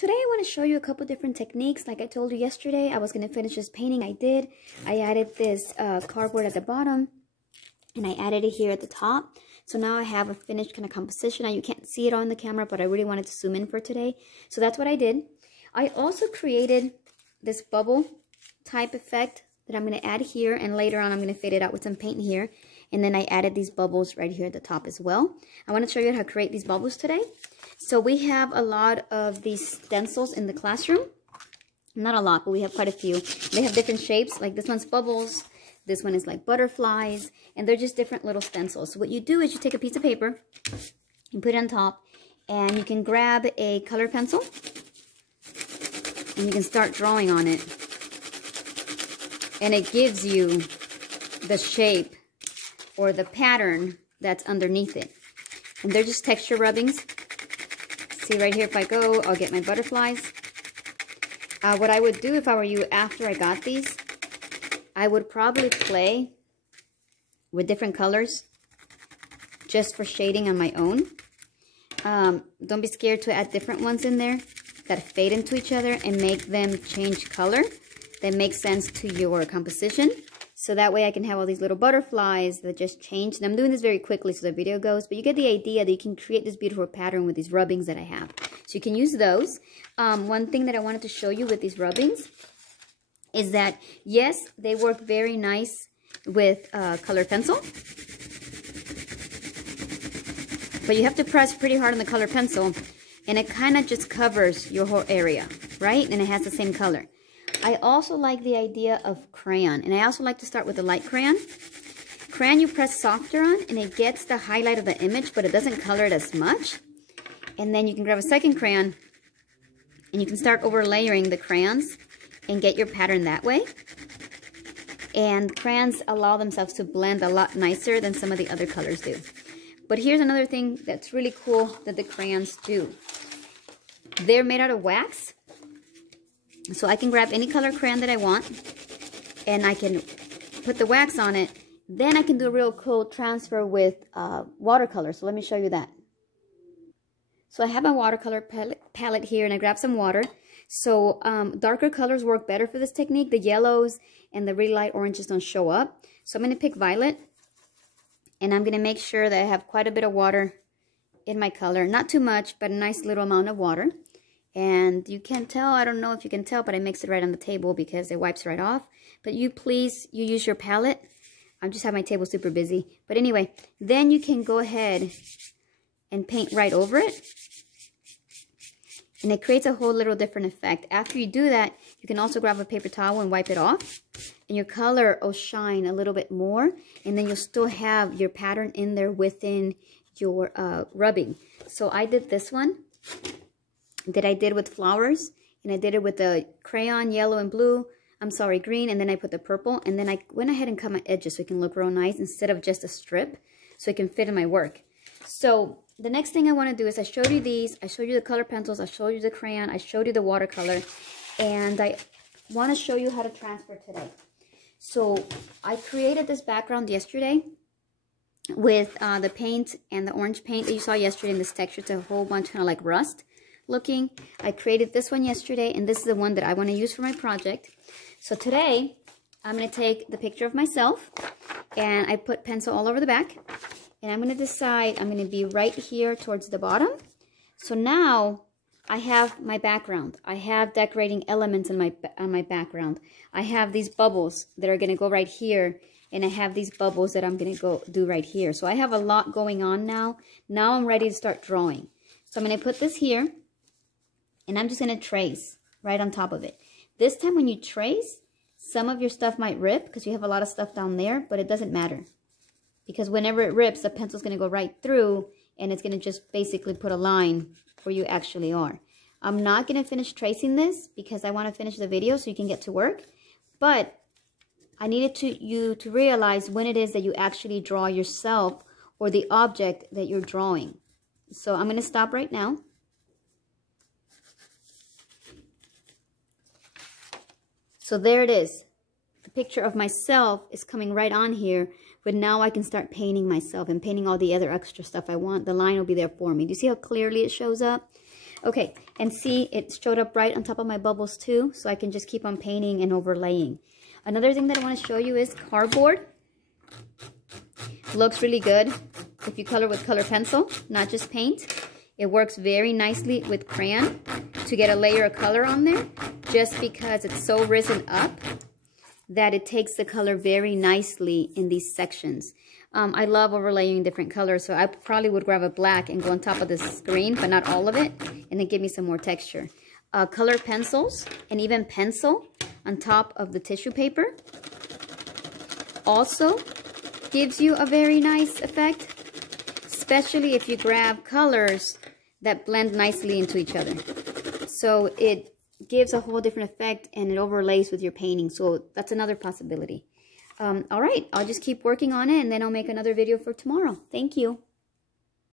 Today I want to show you a couple different techniques. Like I told you yesterday, I was going to finish this painting. I did. I added this cardboard at the bottom and I added it here at the top. So now I have a finished kind of composition. Now you can't see it on the camera, but I really wanted to zoom in for today. So that's what I did. I also created this bubble type effect that I'm going to add here, and later on I'm going to fade it out with some paint here. And then I added these bubbles right here at the top as well. I want to show you how to create these bubbles today. So we have a lot of these stencils in the classroom. Not a lot, but we have quite a few. They have different shapes, like this one's bubbles. This one is like butterflies, and they're just different little stencils. So what you do is you take a piece of paper, you put it on top, and you can grab a color pencil, and you can start drawing on it. And it gives you the shape or the pattern that's underneath it. And they're just texture rubbings. See right here, if I go, I'll get my butterflies. What I would do if I were you after I got these, I would probably play with different colors just for shading on my own. Don't be scared to add different ones in there that fade into each other and make them change color. That makes sense to your composition. So that way I can have all these little butterflies that just change. And I'm doing this very quickly so the video goes, but you get the idea that you can create this beautiful pattern with these rubbings that I have. So you can use those. One thing that I wanted to show you with these rubbings is that, yes, they work very nice with colored pencil. But you have to press pretty hard on the colored pencil, and it kind of just covers your whole area, right? And it has the same color. I also like the idea of crayon, and I also like to start with a light crayon. Crayon you press softer on, and it gets the highlight of the image, but it doesn't color it as much. And then you can grab a second crayon, and you can start overlaying the crayons and get your pattern that way. And crayons allow themselves to blend a lot nicer than some of the other colors do. But here's another thing that's really cool that the crayons do. They're made out of wax. So I can grab any color crayon that I want, and I can put the wax on it. Then I can do a real cool transfer with watercolor. So let me show you that. So I have my watercolor palette here, and I grab some water. So darker colors work better for this technique. The yellows and the really light oranges don't show up. So I'm going to pick violet, and I'm going to make sure that I have quite a bit of water in my color. Not too much, but a nice little amount of water. And you can tell, I don't know if you can tell, but I mixed it right on the table because it wipes right off. But you use your palette. I just have my table super busy. But anyway, then you can go ahead and paint right over it. And it creates a whole little different effect. After you do that, you can also grab a paper towel and wipe it off. And your color will shine a little bit more. And then you'll still have your pattern in there within your rubbing. So I did this one that I did with flowers, and I did it with the crayon yellow and blue, green, and then I put the purple, and then I went ahead and cut my edges so it can look real nice instead of just a strip, so it can fit in my work. So the next thing I want to do is I showed you these, I showed you the color pencils, I showed you the crayon, I showed you the watercolor, and I want to show you how to transfer today. So I created this background yesterday with the paint and the orange paint that you saw yesterday in this texture. It's a whole bunch kind of like rust looking. I created this one yesterday, and this is the one that I want to use for my project. So today I'm going to take the picture of myself, and I put pencil all over the back, and I'm going to decide I'm going to be right here towards the bottom. So now I have my background. I have decorating elements in my background. I have these bubbles that are going to go right here, and I have these bubbles that I'm going to go do right here. So I have a lot going on now. Now I'm ready to start drawing. So I'm going to put this here, and I'm just going to trace right on top of it. This time when you trace, some of your stuff might rip because you have a lot of stuff down there, but it doesn't matter. Because whenever it rips, the pencil's going to go right through, and it's going to just basically put a line where you actually are. I'm not going to finish tracing this because I want to finish the video so you can get to work. But I needed you to realize when it is that you actually draw yourself or the object that you're drawing. So I'm going to stop right now. So there it is. The picture of myself is coming right on here, but now I can start painting myself and painting all the other extra stuff I want. The line will be there for me. Do you see how clearly it shows up? Okay, and see, it showed up right on top of my bubbles too, so I can just keep on painting and overlaying. Another thing that I want to show you is cardboard. Looks really good if you color with color pencil, not just paint. It works very nicely with crayon to get a layer of color on there, just because it's so risen up that it takes the color very nicely in these sections. I love overlaying different colors, so I probably would grab a black and go on top of this green, but not all of it, and then give me some more texture. Color pencils and even pencil on top of the tissue paper also gives you a very nice effect, especially if you grab colors that blend nicely into each other. So it gives a whole different effect and it overlays with your painting. So that's another possibility. All right, I'll just keep working on it and then I'll make another video for tomorrow. Thank you.